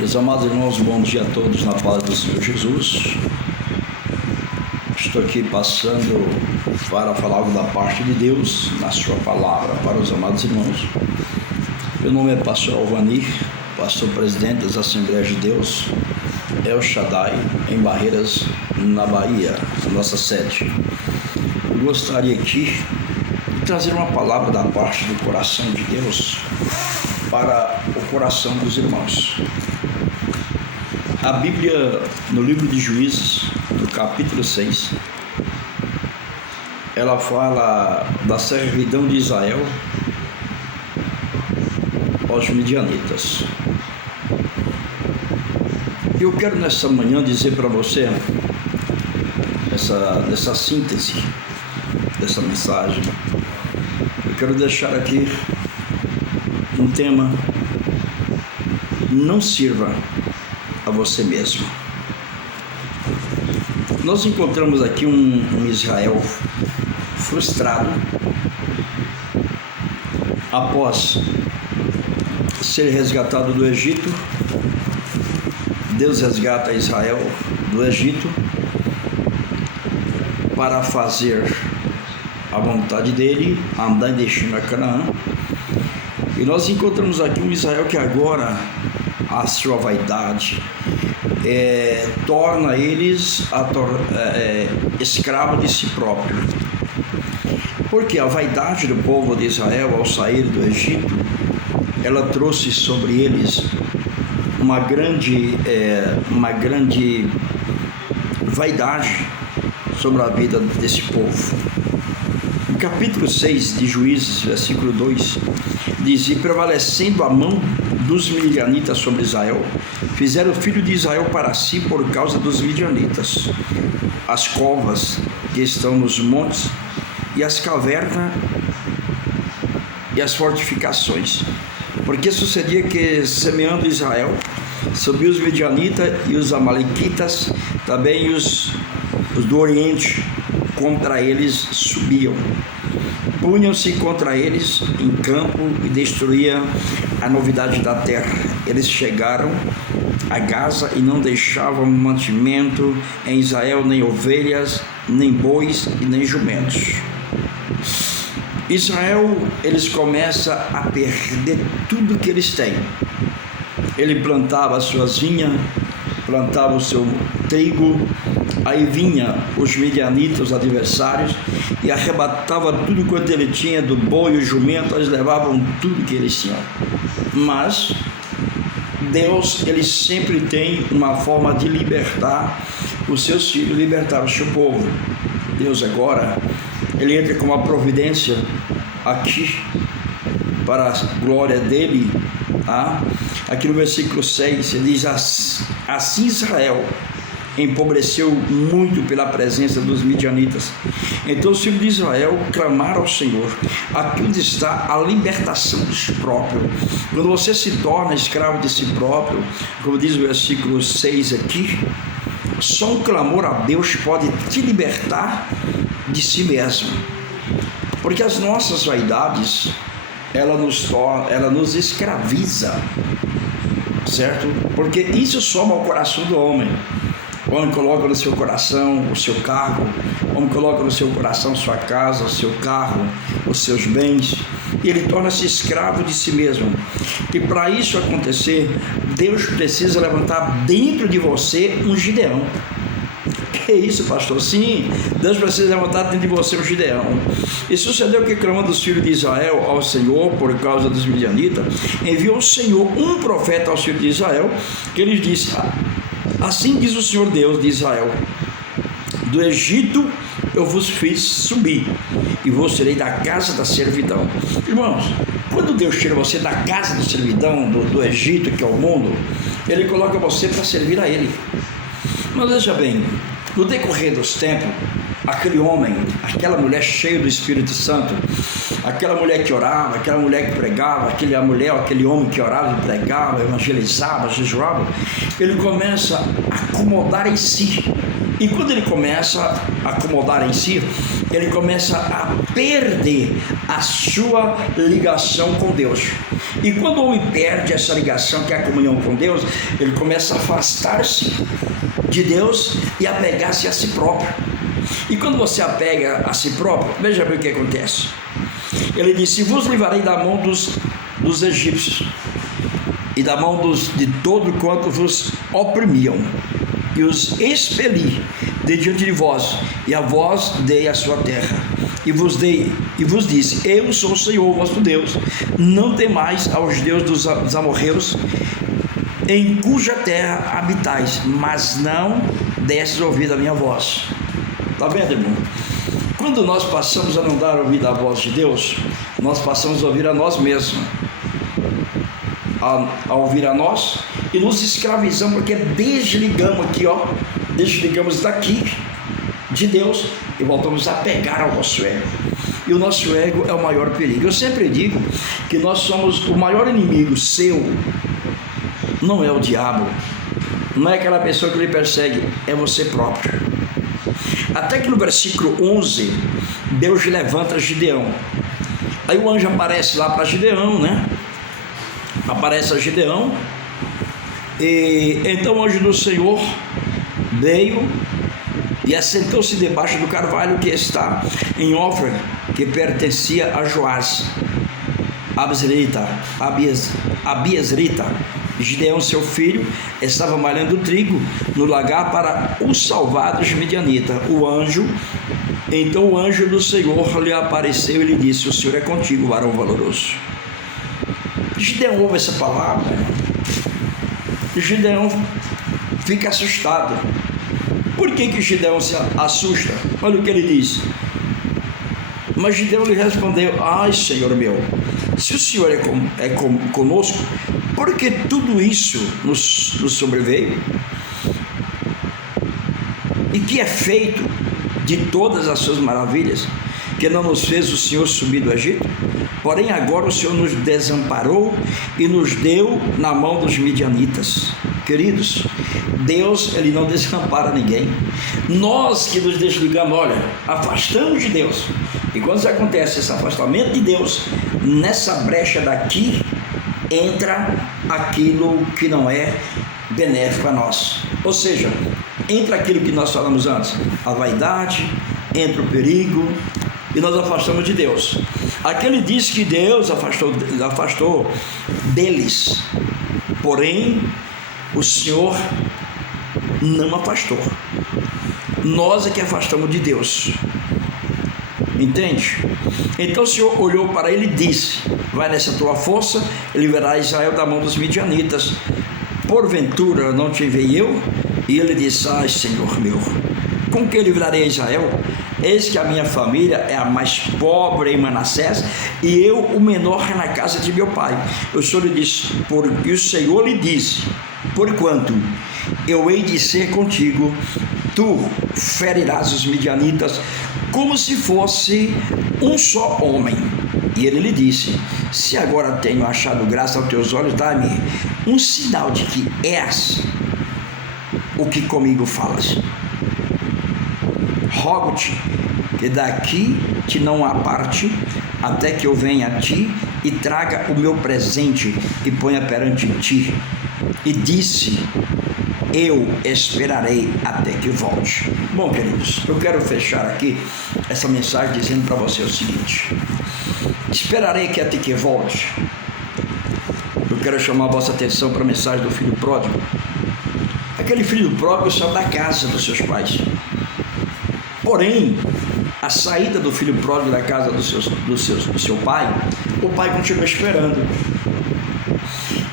Meus amados irmãos, bom dia a todos na paz do Senhor Jesus. Estou aqui passando para falar algo da parte de Deus na sua palavra para os amados irmãos. Meu nome é pastor Alvanir, pastor presidente das Assembleias de Deus, El Shaddai, em Barreiras, na Bahia, a nossa sede. Eu gostaria aqui de trazer uma palavra da parte do coração de Deus para o coração dos irmãos. A Bíblia, no livro de Juízes, no capítulo 6, ela fala da servidão de Israel aos midianitas. Eu quero nessa manhã dizer para você, nessa síntese dessa mensagem, eu quero deixar aqui um tema: não sirva a você mesmo. Nós encontramos aqui um Israel frustrado após ser resgatado do Egito. Deus resgata Israel do Egito para fazer a vontade dele, andar em destino a Canaã. E nós encontramos aqui um Israel que agora a sua vaidade torna eles escravos de si próprio. Porque a vaidade do povo de Israel ao sair do Egito, ela trouxe sobre eles uma grande vaidade sobre a vida desse povo. No capítulo 6 de Juízes, versículo 2, diz: e prevalecendo a mão dos midianitas sobre Israel, fizeram o filho de Israel para si por causa dos midianitas, as covas que estão nos montes e as cavernas e as fortificações. Porque sucedia que, semeando Israel, subiu os midianitas e os amalequitas, também os do Oriente, contra eles subiam. Punham-se contra eles em campo e destruíam a novidade da terra. Eles chegaram a Gaza e não deixavam mantimento em Israel, nem ovelhas, nem bois e nem jumentos. Israel, eles começam a perder tudo que eles têm. Ele plantava as suas vinhas, plantava o seu trigo, aí vinha os midianitas, os adversários, e arrebatava tudo quanto ele tinha do boi e o jumento. Eles levavam tudo que eles tinham. Mas Deus, ele sempre tem uma forma de libertar os seus filhos, libertar o seu povo. Deus agora, ele entra com uma providência aqui para a glória dele. Aqui no versículo 6, ele diz: assim Israel empobreceu muito pela presença dos midianitas. Então os filhos de Israel clamaram ao Senhor. Aqui onde está a libertação de si próprio. Quando você se torna escravo de si próprio, como diz o versículo 6 aqui, só um clamor a Deus pode te libertar de si mesmo. Porque as nossas vaidades, ela nos escraviza, certo? Porque isso soma ao coração do homem. O homem coloca no seu coração o seu cargo, o homem coloca no seu coração sua casa, o seu carro, os seus bens, e ele torna-se escravo de si mesmo. E para isso acontecer, Deus precisa levantar dentro de você um Gideão. Que isso, pastor? Sim, Deus precisa levantar dentro de você um Gideão. E sucedeu que, clamando os filhos de Israel ao Senhor por causa dos midianitas, enviou o Senhor um profeta aos filhos de Israel, que lhes disse: assim diz o Senhor Deus de Israel: do Egito eu vos fiz subir, e vos tirei da casa da servidão. Irmãos, quando Deus tira você da casa da servidão, do Egito, que é o mundo, ele coloca você para servir a ele. Mas veja bem, no decorrer dos tempos, aquele homem, aquela mulher cheia do Espírito Santo, aquela mulher que orava, aquela mulher que pregava, aquele homem que orava e pregava, evangelizava, jejuava, ele começa a acomodar em si. E quando ele começa a acomodar em si, ele começa a perder a sua ligação com Deus. E quando o homem perde essa ligação, que é a comunhão com Deus, ele começa a afastar-se de Deus e apegar-se a si próprio. E quando você apega a si próprio, veja bem o que acontece. Ele disse: vos livrarei da mão dos egípcios e da mão de todo quanto vos oprimiam, e os expeli de diante de vós, e a vós dei a sua terra, e vos disse: eu sou o Senhor vosso Deus, não temais aos deuses dos amorreus, em cuja terra habitais, mas não destes ouvido a minha voz. Está vendo, irmão? Quando nós passamos a não dar ouvido à voz de Deus, nós passamos a ouvir a nós mesmos, a ouvir a nós, e nos escravizamos, porque desligamos daqui de Deus e voltamos a pegar ao nosso ego. E o nosso ego é o maior perigo. Eu sempre digo que nós somos o maior inimigo seu, não é o diabo, não é aquela pessoa que lhe persegue, é você próprio. Até que no versículo 11, Deus levanta Gideão. Aí o anjo aparece lá para Gideão, né? Aparece a Gideão, e então o anjo do Senhor veio e assentou-se debaixo do carvalho que está em Ofra, que pertencia a Joás, Abiesrita. Gideão, seu filho, estava malhando trigo no lagar para o salvar dos midianitas. Então o anjo do Senhor lhe apareceu e lhe disse: o Senhor é contigo, varão valoroso. Gideão ouve essa palavra, Gideão fica assustado. Por que Gideão se assusta? Olha o que ele diz. Mas Gideão lhe respondeu: ai, Senhor meu, se o Senhor é conosco, por que tudo isso nos sobreveio? E que é feito de todas as suas maravilhas, que não nos fez o Senhor subir do Egito? Porém agora o Senhor nos desamparou e nos deu na mão dos midianitas. Queridos, Deus, Ele não desampara ninguém. Nós que nos desligamos, afastamos de Deus. E quando acontece esse afastamento de Deus, nessa brecha daqui entra aquilo que não é benéfico a nós. Ou seja, entra aquilo que nós falamos antes, a vaidade, entra o perigo, e nós afastamos de Deus. Aquele diz que Deus afastou deles, porém o Senhor não afastou. Nós é que afastamos de Deus. Entende? Então o Senhor olhou para ele e disse: vai nessa tua força e livrará Israel da mão dos midianitas. Porventura não te enviei eu? E ele disse: ai, Senhor meu, com que livrarei Israel? Eis que a minha família é a mais pobre em Manassés, e eu o menor na casa de meu pai. O Senhor lhe disse, e o Senhor lhe disse: porquanto eu hei de ser contigo, tu ferirás os midianitas como se fosse um só homem. E ele lhe disse: se agora tenho achado graça aos teus olhos, dá-me um sinal de que és o que comigo falas. Rogo-te que daqui te não aparte, até que eu venha a ti e traga o meu presente e ponha perante ti. E disse: eu esperarei até que volte. Bom, queridos, eu quero fechar aqui essa mensagem dizendo para você o seguinte: esperarei que até que volte. Eu quero chamar a vossa atenção para a mensagem do filho pródigo. Aquele filho pródigo saiu da casa dos seus pais. Porém, a saída do filho pródigo da casa do seu pai, o pai continua esperando.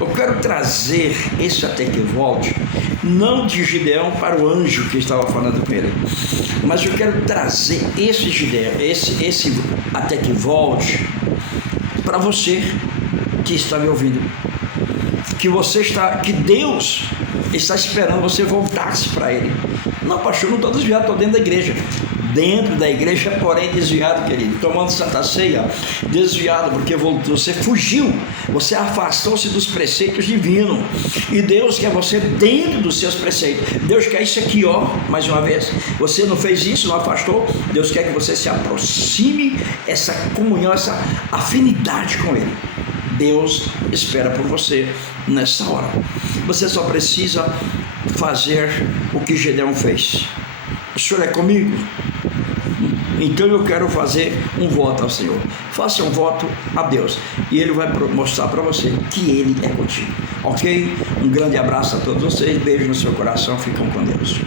Eu quero trazer esse até que volte, não de Gideão para o anjo que estava falando com ele, mas eu quero trazer esse Gideão, esse até que volte, para você que está me ouvindo, que Deus está esperando você voltar-se para Ele. Não, pastor, não estou desviado, estou dentro da igreja. Dentro da igreja, porém desviado, querido, tomando Santa Ceia, desviado, porque você fugiu, você afastou-se dos preceitos divinos, e Deus quer você dentro dos seus preceitos. Deus quer isso aqui, mais uma vez, você não fez isso, não afastou, Deus quer que você se aproxime, essa comunhão, essa afinidade com Ele. Deus espera por você nessa hora. Você só precisa fazer o que Gedeão fez. O Senhor é comigo? Então eu quero fazer um voto ao Senhor. Faça um voto a Deus e Ele vai mostrar para você que Ele é contigo. Ok? Um grande abraço a todos vocês. Beijo no seu coração. Ficam com Deus.